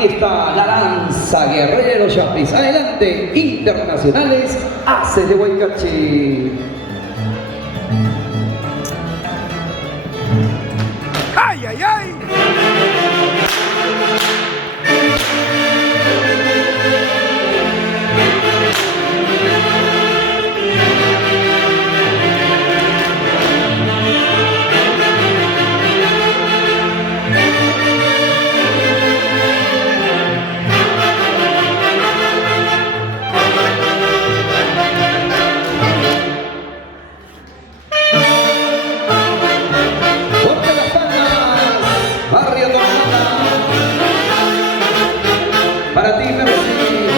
Está la lanza Guerrero Chapis. Adelante, Internacionales, Aces de Huaycachi. ¡Ay, ay, ay! Para ti, Mercy,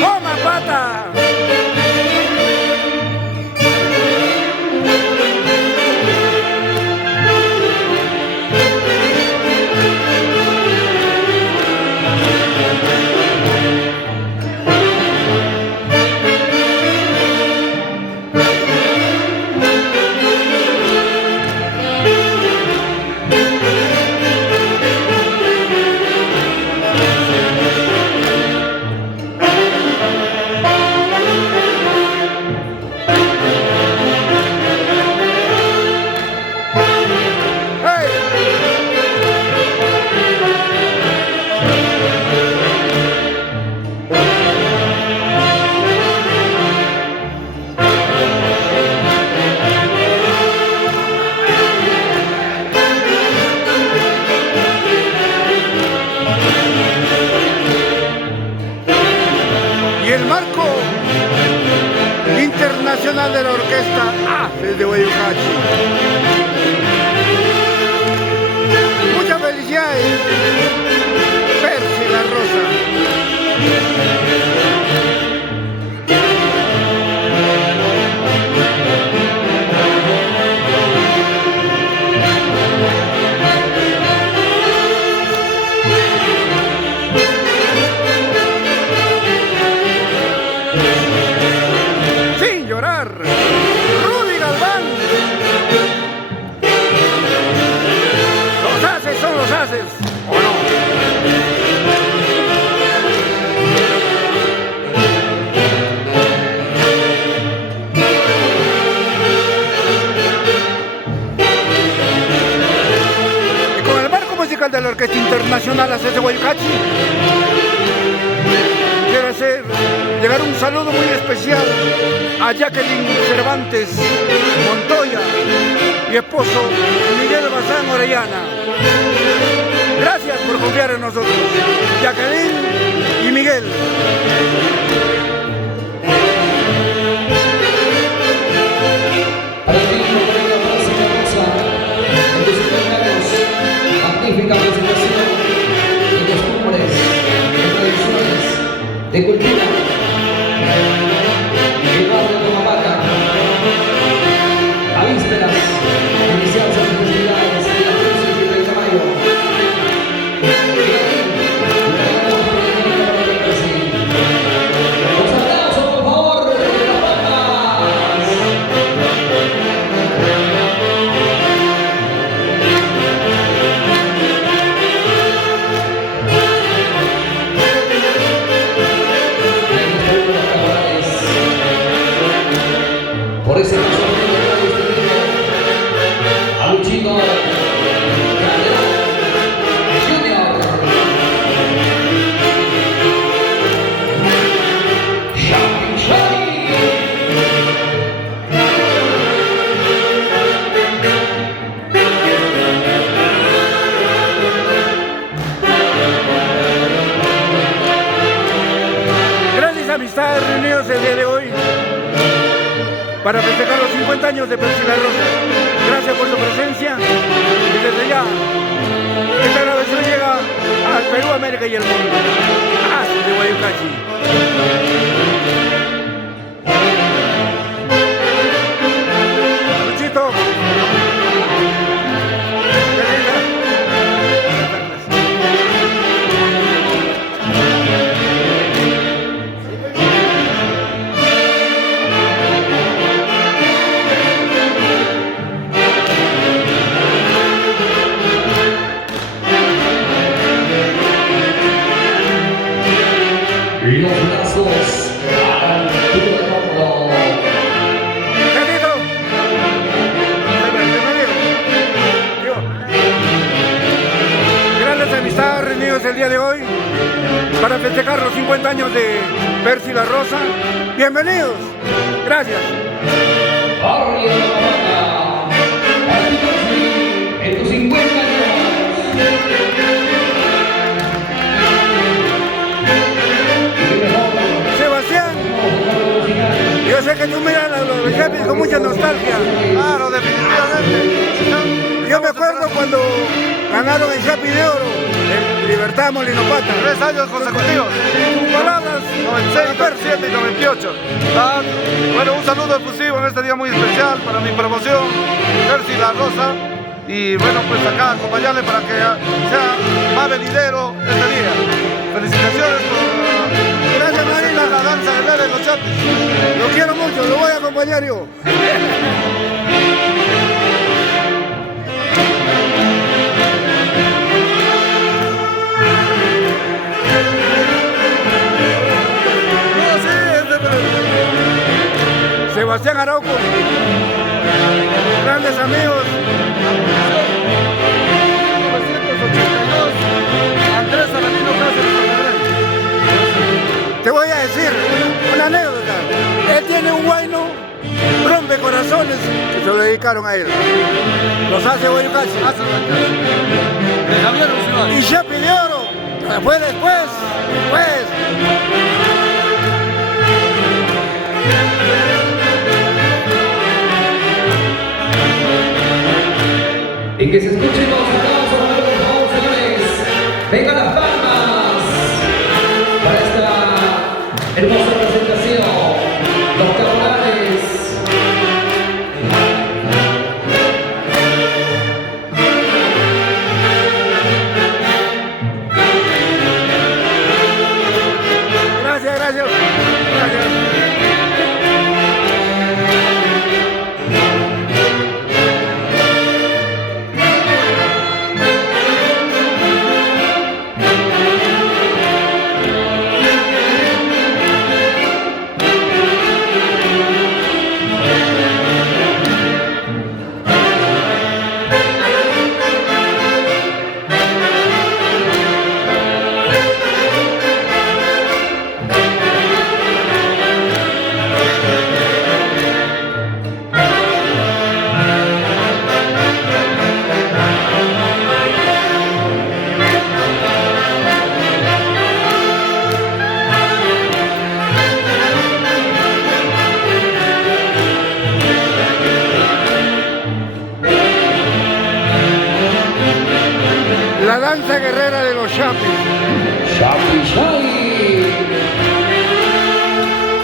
¡Toma, pata! El marco internacional de la orquesta Aces de Huaycachi. Muchas felicidades, Percy La Rosa. Sin llorar, Rudy Galván. Los Aces son los Aces, ¿o no? Y con el marco musical de la Orquesta Internacional Aces de Huaycachi, quiero hacer llegar un saludo muy especial a Jacqueline Cervantes Montoya y esposo Miguel Bazán Orellana. Gracias por confiar en nosotros, Jacqueline y Miguel. para ti, Colega Francisca Rosa, en tus cumpleaños, magnífica presentación de costumbres, de tradiciones, de cultura. El barrio de Tomapaca, a vísperas de iniciar sus festividades de la 15 y 7 de mayo. Los aplausos, por favor, de las palmas. Por ese paso a Luchino Calderón Junior. Shami. Grandes amistades reunidos el día de hoy para festejar los 50 años de Percy La Rosa. Gracias por su presencia y desde ya esta grabación llega al Perú, América y el mundo. Aces de Huaycachi. el día de hoy para festejar los 50 años de Percy La Rosa. Bienvenidos. Gracias. Barrio de la Banda, para ti, Percy, en tus 50 años. Sebastián, yo sé que tú miras los Chapis con mucha nostalgia. Claro, definitivamente. Yo me acuerdo cuando ganaron el Chapi de Oro, el Libertad Molinopata. 3 años consecutivos. Tus palabras. 96, 97 y 98. Bueno, un saludo efusivo en este día muy especial para mi promoción, Percy La Rosa. Y bueno, pues acá acompañarle para que sea más venidero este día. Felicitaciones por Gracias, Marina. la danza guerrera de los Chapis. Lo quiero mucho, lo voy a acompañar yo. Sebastián Araujo, grandes amigos. 1982, Andrés Aladino Cáceres. Te voy a decir una anécdota. Él tiene un guayno, rompe corazones, que se lo dedicaron a él. Los hace Guayucachi. De Javier Lucimán. Y Chapi de Oro. Fue después. Y que se escuchen los aplausos, por favor, señores. Vengan las palmas para esta hermosa presentación. Los caporales. Gracias. La danza guerrera de los Chapis. Chapi Chai.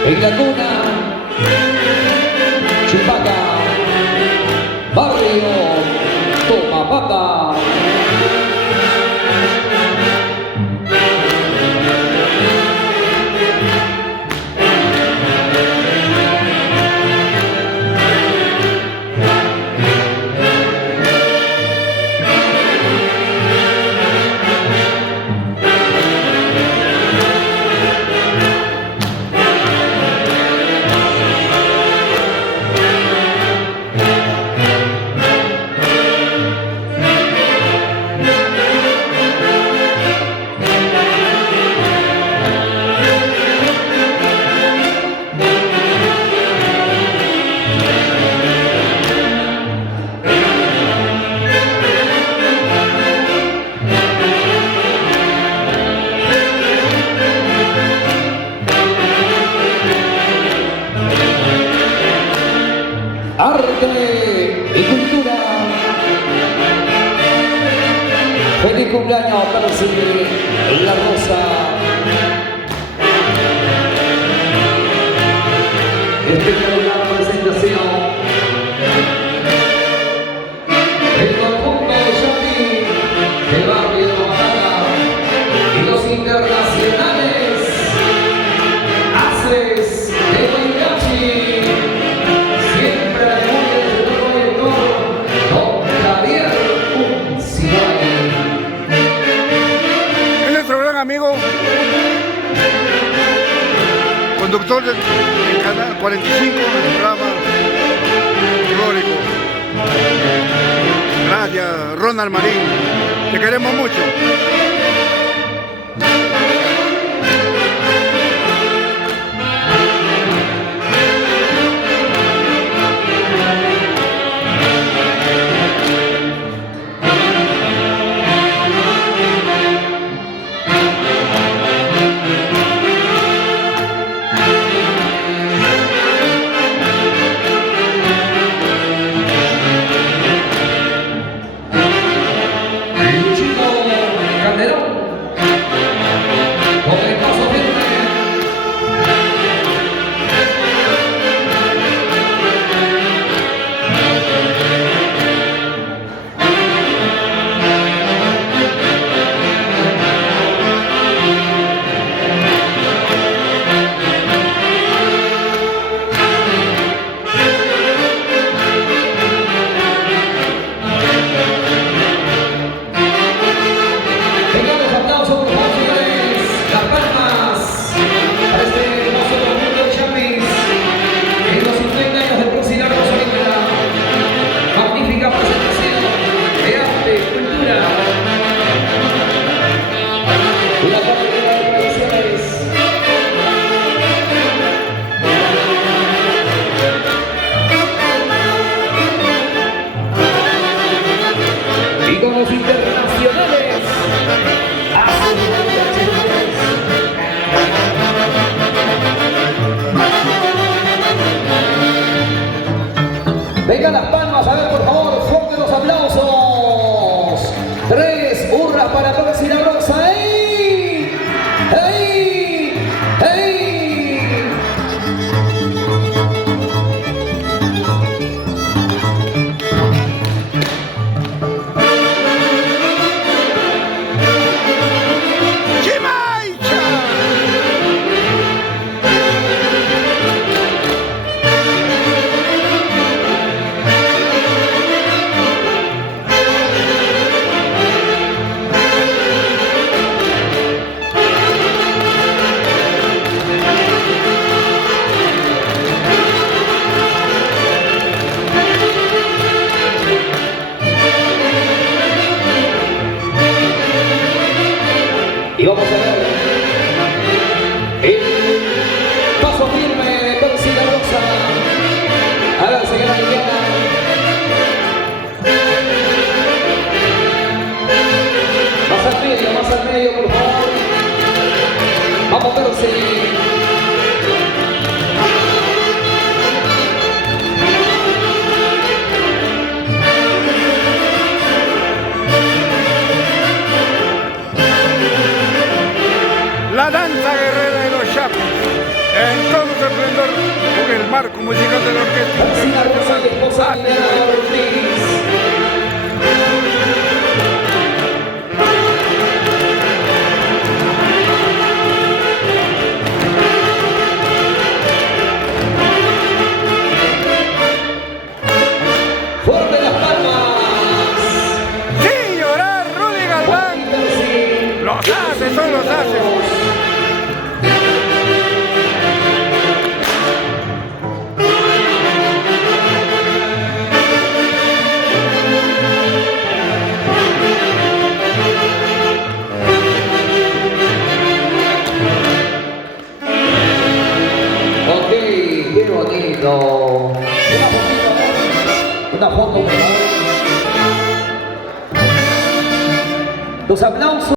En la cuna. Chupaca. Barrio. Toma papa. Arte y cultura. Feliz cumpleaños, Percy La Rosa. Espectacular presentación. El conjunto de Chapi, el barrio de Guadalajara y los internacionales. Haces de Guayucachi. Siempre la memoria de su nuevo director, don Javier Uncibay. Es nuestro gran amigo, conductor del canal 45 del programa Teórico. Gracias, Ronald Marín. Te queremos mucho. Vengan las palmas, a ver por favor, fuerte los aplausos. 3 hurras para Percy La Rosa. ¡Ey! ¡Ey! ¡Ey! ¡Chimaicha! Y vamos a ver el paso firme de Percy La Rosa. A ver, señora Liliana. Más al medio, por favor. Vamos, Percy. La danza guerrera de los Chapis, en todo su esplendor, con el marco musical de la orquesta Percy La Rosa y esposa Liliana Ortiz. Fuerte las palmas. Sin llorar, Rudy Galván. Los haces, son los haces. Ok, qué bonito. Una foto, por favor. Los aplausos.